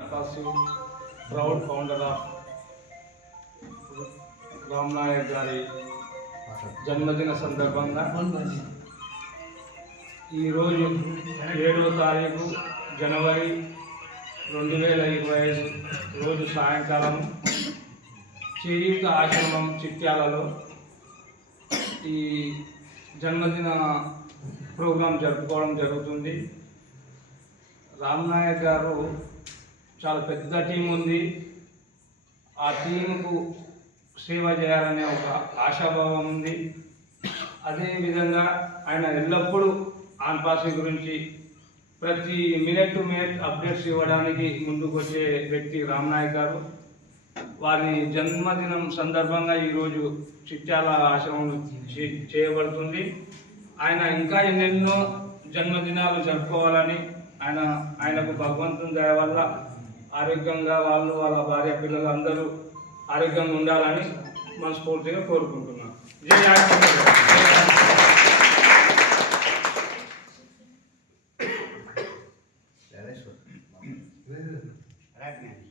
Proud founder of Ram Nayak గారి జన్మదిన సందర్భంగా ఈరోజు 7వ తారీఖు జనవరి 2025 రోజు సాయంకాలం చేయూత ఆశ్రమం చిట్యాలలో ఈ జన్మదిన ప్రోగ్రాం జరుపుకోవడం జరుగుతుంది. రామ్ నాయక్ గారు చాలా పెద్ద టీం ఉంది. ఆ టీంకు సేవ చేయాలనే ఒక ఆశాభావం ఉంది. అదేవిధంగా ఆయన ఎల్లప్పుడూ ఆన్పాసి గురించి ప్రతి మినిట్ టు మినిట్ అప్డేట్స్ ఇవ్వడానికి ముందుకు వచ్చే వ్యక్తి రామ్ నాయక్ గారు. వారి జన్మదినం సందర్భంగా ఈరోజు చిట్యాల ఆశ్రమం చేయబడుతుంది. ఆయన ఇంకా ఎన్నెన్నో జన్మదినాలు జరుపుకోవాలని ఆయనకు భగవంతుని దయ వల్ల ఆరోగ్యంగా వాళ్ళ భార్య పిల్లలు అందరూ ఆరోగ్యంగా ఉండాలని మనస్ఫూర్తిగా కోరుకుంటున్నాను. జై